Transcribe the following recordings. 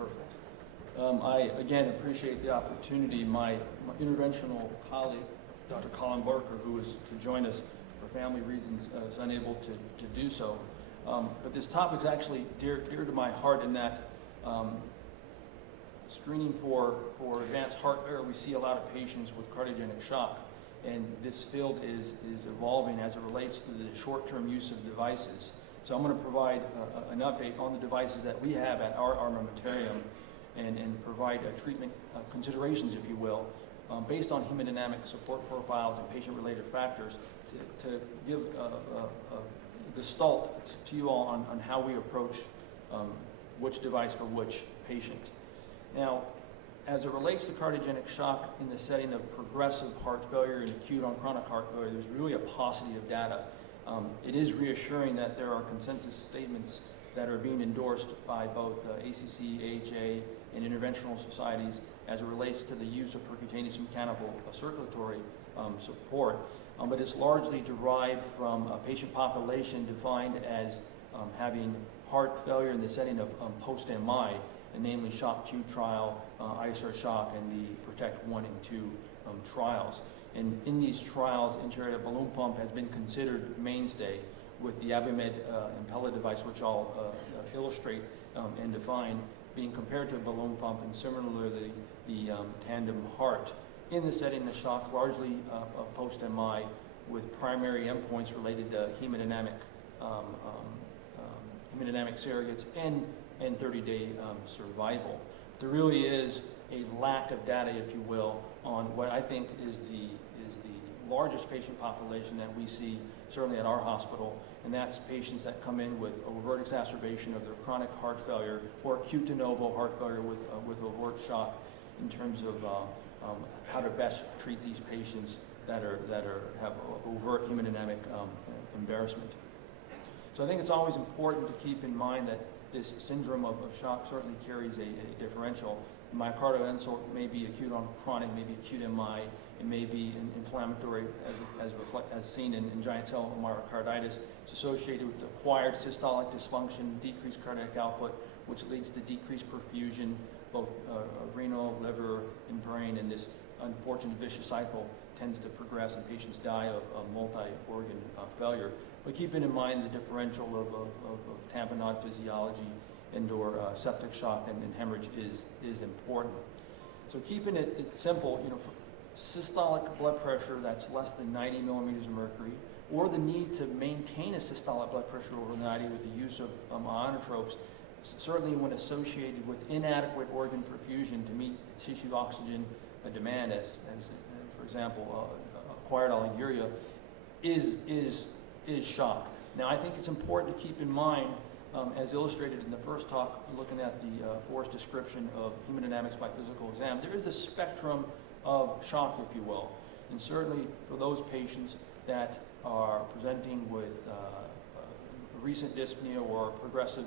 Perfect. I, again, appreciate the opportunity. My interventional colleague, Dr. Colin Barker, who was to join us for family reasons, is unable to do so. But this topic is actually dear to my heart in that screening for advanced heart failure, we see a lot of patients with cardiogenic shock. And this field is evolving as it relates to the short-term use of devices. So I'm going to provide an update on the devices that we have at our armamentarium and provide treatment considerations, if you will, based on hemodynamic support profiles and patient-related factors to give a gestalt to you all on how we approach which device for which patient. Now, as it relates to cardiogenic shock in the setting of progressive heart failure and acute on chronic heart failure, there's really a paucity of data. It is reassuring that there are consensus statements that are being endorsed by both ACC, AHA, and interventional societies as it relates to the use of percutaneous mechanical circulatory support, but it's largely derived from a patient population defined as having heart failure in the setting of post-MI, and namely SHOCK-2 trial, ISR shock, and the PROTECT 1 and 2 trials. And in these trials, intra-aortic balloon pump has been considered mainstay, with the Abiomed Impella device, which I'll illustrate and define, being compared to a balloon pump, and similarly the tandem heart in the setting of shock, largely post-MI, with primary endpoints related to hemodynamic surrogates and 30-day survival. There really is a lack of data, if you will, on what I think is the largest patient population that we see, certainly at our hospital, and that's patients that come in with overt exacerbation of their chronic heart failure or acute de novo heart failure with overt shock, in terms of how to best treat these patients that have overt hemodynamic embarrassment. So I think it's always important to keep in mind that this syndrome of shock certainly carries a differential. Myocardial insult may be acute on chronic, may be acute MI, it may be inflammatory as seen in giant cell myocarditis. It's associated with acquired systolic dysfunction, decreased cardiac output, which leads to decreased perfusion, both renal, liver, and brain, and this unfortunate vicious cycle tends to progress and patients die of multi-organ failure. But keeping in mind the differential of tamponade physiology and/or septic shock and hemorrhage is important. So keeping it simple, systolic blood pressure that's less than 90 millimeters of mercury, or the need to maintain a systolic blood pressure over 90 with the use of monotropes, certainly when associated with inadequate organ perfusion to meet tissue oxygen demand, as for example, acquired oliguria, is shock. Now, I think it's important to keep in mind, as illustrated in the first talk, looking at the forced description of hemodynamics by physical exam, there is a spectrum of shock, if you will. And certainly for those patients that are presenting with recent dyspnea or progressive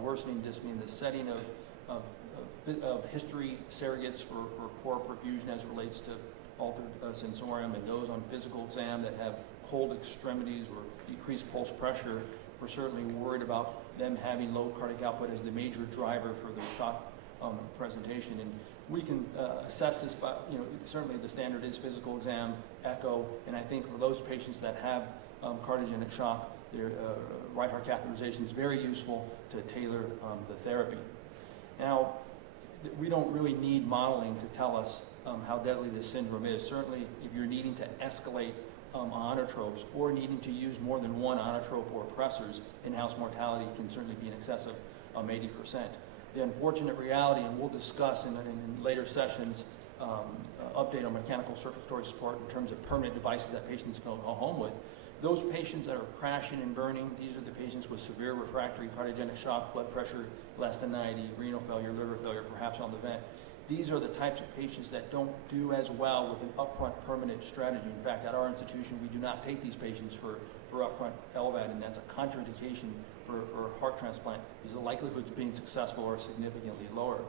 worsening dyspnea in the setting of history surrogates for poor perfusion as it relates to altered sensorium, and those on physical exam that have cold extremities or decreased pulse pressure, we're certainly worried about them having low cardiac output as the major driver for their shock presentation. And we can assess this by, certainly the standard is physical exam, echo, and I think for those patients that have cardiogenic shock, their right heart catheterization is very useful to tailor the therapy. Now, we don't really need modeling to tell us how deadly this syndrome is. Certainly, if you're needing to escalate onotropes or needing to use more than one onotrope or pressors, in-house mortality can certainly be in excess of 80%. The unfortunate reality, and we'll discuss in later sessions, update on mechanical circulatory support in terms of permanent devices that patients go home with. Those patients that are crashing and burning, these are the patients with severe refractory cardiogenic shock, blood pressure less than 90, renal failure, liver failure, perhaps on the vent. These are the types of patients that don't do as well with an upfront permanent strategy. In fact, at our institution, we do not take these patients for upfront LVAD, and that's a contraindication for heart transplant, because the likelihoods of being successful are significantly lower.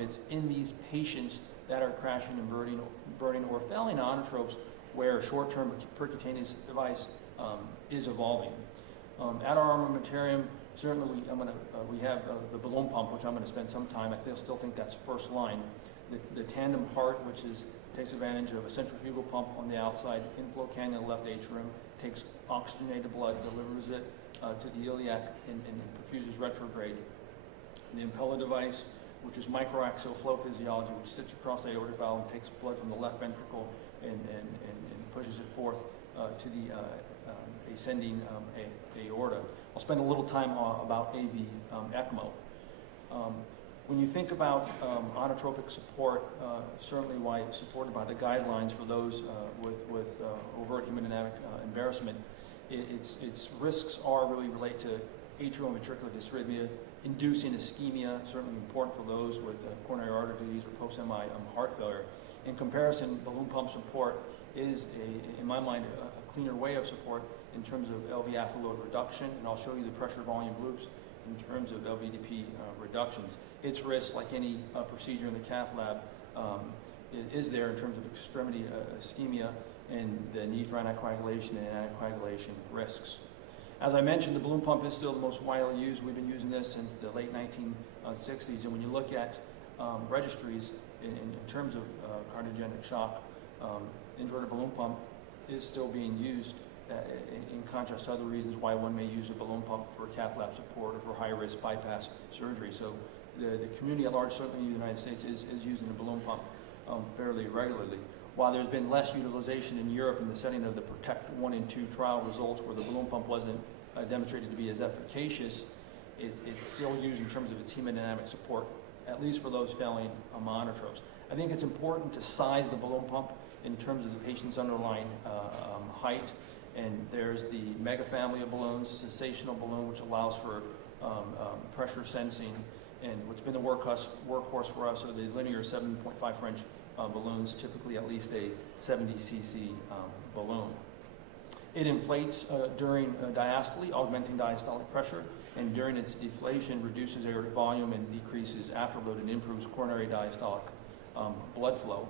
It's in these patients that are crashing and burning or failing onotropes where short-term percutaneous device is evolving. At our armamentarium, certainly we have the balloon pump, which I'm going to spend some time. I still think that's first line. The tandem heart, which takes advantage of a centrifugal pump on the outside, inflow cannula left atrium, takes oxygenated blood, delivers it to the iliac and perfuses retrograde. The Impella device, which is microaxial flow physiology, which sits across the aortic valve and takes blood from the left ventricle and pushes it forth to the ascending aorta. I'll spend a little time about AV ECMO. When you think about inotropic support, certainly why supported by the guidelines for those with overt hemodynamic embarrassment, its risks really relate to atrioventricular dysrhythmia, inducing ischemia, certainly important for those with coronary artery disease or post-MI heart failure. In comparison, balloon pump support is, in my mind, a cleaner way of support in terms of LV afterload reduction, and I'll show you the pressure volume loops in terms of LVDP reductions. Its risk, like any procedure in the cath lab, is there in terms of extremity ischemia and the need for anticoagulation and anticoagulation risks. As I mentioned, the balloon pump is still the most widely used. We've been using this since the late 1960s, and when you look at registries in terms of cardiogenic shock, inverted balloon pump is still being used in contrast to other reasons why one may use a balloon pump for cath lab support or for high-risk bypass surgery. So the community at large, certainly in the United States, is using the balloon pump fairly regularly. While there's been less utilization in Europe in the setting of the PROTECT 1 and 2 trial results where the balloon pump wasn't demonstrated to be as efficacious, it's still used in terms of its hemodynamic support, at least for those failing monotropes. I think it's important to size the balloon pump in terms of the patient's underlying height. And there's the mega family of balloons, sensational balloon, which allows for pressure sensing, and what's been the workhorse for us are the linear 7.5 French balloons, typically at least a 70 cc balloon. It inflates during diastole, augmenting diastolic pressure, and during its deflation reduces aortic volume and decreases afterload and improves coronary diastolic blood flow.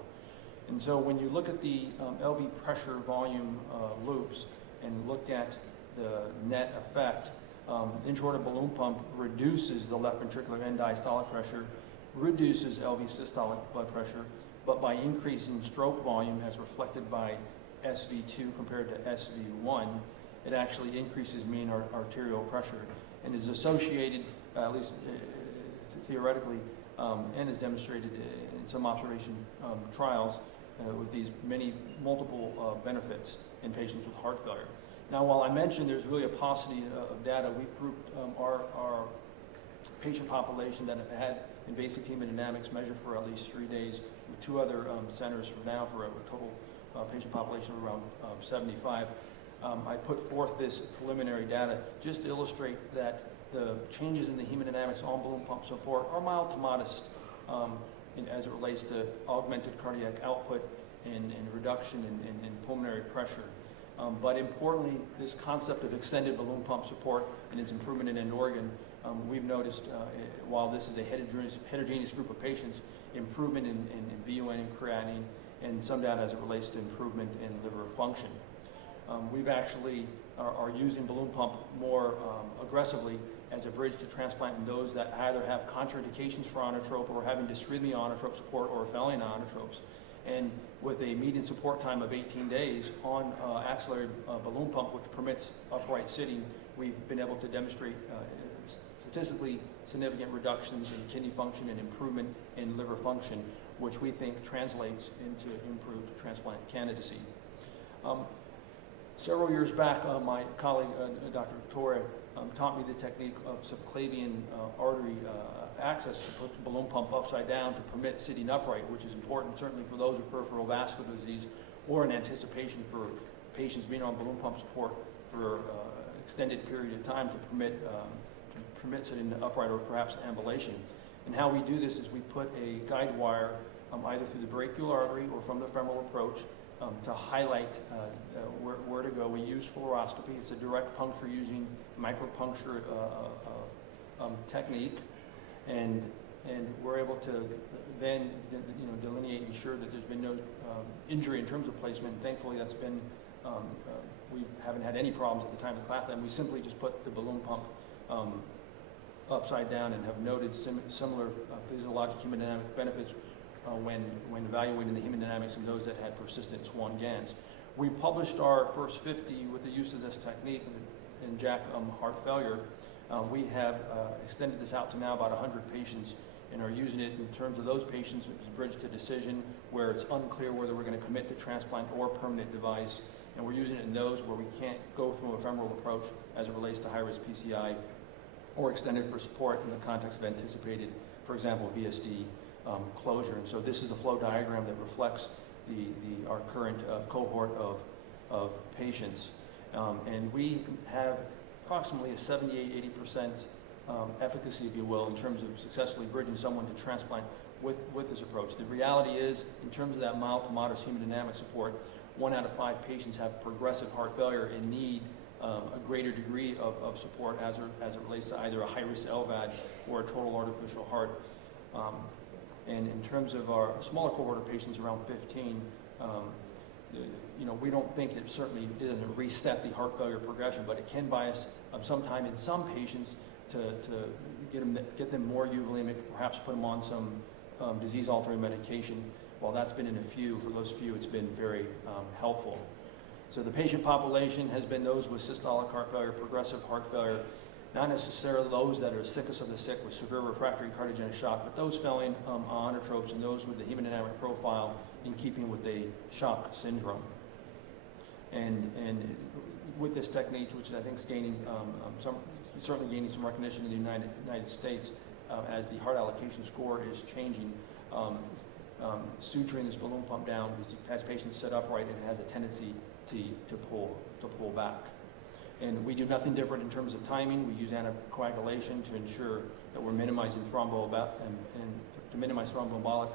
And so when you look at the LV pressure volume loops and look at the net effect, intra-aortic balloon pump reduces the left ventricular end diastolic pressure, reduces LV systolic blood pressure, but by increasing stroke volume as reflected by SV2 compared to SV1, it actually increases mean arterial pressure and is associated, at least theoretically, and is demonstrated in some observation trials with these multiple benefits in patients with heart failure. Now, while I mentioned there's really a paucity of data, we've grouped our patient population that have had invasive hemodynamics measured for at least 3 days with 2 other centers for now for a total patient population of around 75. I put forth this preliminary data just to illustrate that the changes in the hemodynamics on balloon pump support are mild to modest as it relates to augmented cardiac output and reduction in pulmonary pressure. But importantly, this concept of extended balloon pump support and its improvement in end organ, we've noticed, while this is a heterogeneous group of patients, improvement in BUN and creatinine, and some data as it relates to improvement in liver function. We've actually are using balloon pump more aggressively as a bridge to transplant in those that either have contraindications for inotrope or having dysrhythmia inotrope support or failing inotropes. And with a median support time of 18 days on axillary balloon pump, which permits upright sitting, we've been able to demonstrate statistically significant reductions in kidney function and improvement in liver function, which we think translates into improved transplant candidacy. Several years back, my colleague, Dr. Torre, taught me the technique of subclavian artery access to put the balloon pump upside down to permit sitting upright, which is important certainly for those with peripheral vascular disease or in anticipation for patients being on balloon pump support for an extended period of time to permit sitting upright or perhaps ambulation. And how we do this is we put a guide wire either through the brachial artery or from the femoral approach to highlight where to go. We use fluoroscopy. It's a direct puncture using micropuncture technique, and we're able to then delineate and ensure that there's been no injury in terms of placement. And thankfully, that's been we haven't had any problems at the time of the cath lab. We simply just put the balloon pump upside down and have noted similar physiologic hemodynamic benefits when evaluating the hemodynamics in those that had persistent Swan GANs. We published our first 50 with the use of this technique in JACC heart failure. We have extended this out to now about 100 patients and are using it in terms of those patients as a bridge to decision where it's unclear whether we're going to commit to transplant or permanent device. And we're using it in those where we can't go through a femoral approach as it relates to high-risk PCI, or extended for support in the context of anticipated, for example, VSD closure. And so this is the flow diagram that reflects our current cohort of patients. And we have approximately a 78–80% efficacy, if you will, in terms of successfully bridging someone to transplant with this approach. The reality is, in terms of that mild to moderate hemodynamic support, 1 out of 5 patients have progressive heart failure and need a greater degree of support as it relates to either a high-risk LVAD or a total artificial heart. And in terms of our smaller cohort of patients, around 15, we don't think it certainly doesn't reset the heart failure progression, but it can bias sometime in some patients to get them more euvolemic, perhaps put them on some disease-altering medication. While that's been in a few, for those few, it's been very helpful. So the patient population has been those with systolic heart failure, progressive heart failure, not necessarily those that are sickest of the sick with severe refractory cardiogenic shock, but those failing inotropes and those with the hemodynamic profile in keeping with the shock syndrome. And with this technique, which I think is gaining certainly gaining some recognition in the United States as the heart allocation score is changing, suturing this balloon pump down as patients sit upright, it has a tendency to pull back. And we do nothing different in terms of timing. We use anticoagulation to ensure that we're minimizing to minimize thromboembolic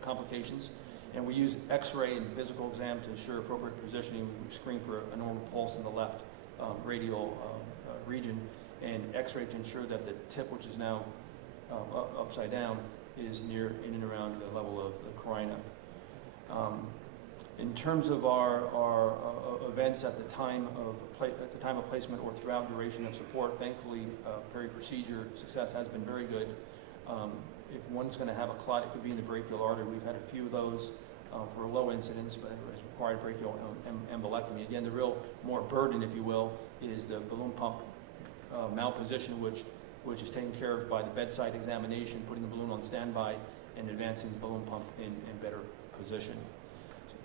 complications. And we use X-ray and physical exam to ensure appropriate positioning. We screen for a normal pulse in the left radial region, and X-ray to ensure that the tip, which is now upside down, is near in and around the level of the carina. In terms of our events at the time of placement or throughout duration of support, thankfully, peri-procedure success has been very good. If one's going to have a clot, it could be in the brachial artery. We've had a few of those for low incidence, but it's required brachial embolectomy. Again, the real more burden, if you will, is the balloon pump malposition, which is taken care of by the bedside examination, putting the balloon on standby, and advancing the balloon pump in better position.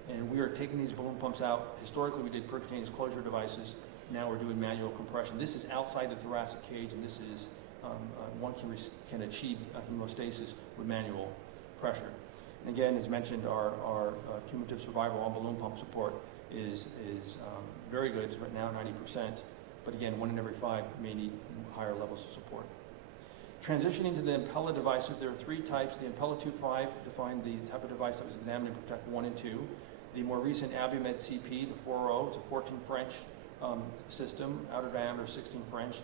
And we are taking these balloon pumps out. Historically, we did percutaneous closure devices. Now we're doing manual compression. This is outside the thoracic cage, and this is one can achieve hemostasis with manual pressure. And again, as mentioned, our cumulative survival on balloon pump support is very good. It's right now 90%. But again, 1 in every 5 may need higher levels of support. Transitioning to the Impella devices, there are 3 types. The Impella 2.5 defined the type of device that was examined in Protect 1 and 2. The more recent Abiomed CP, the 4.0, it's a 14 French system, outer diameter 16 French.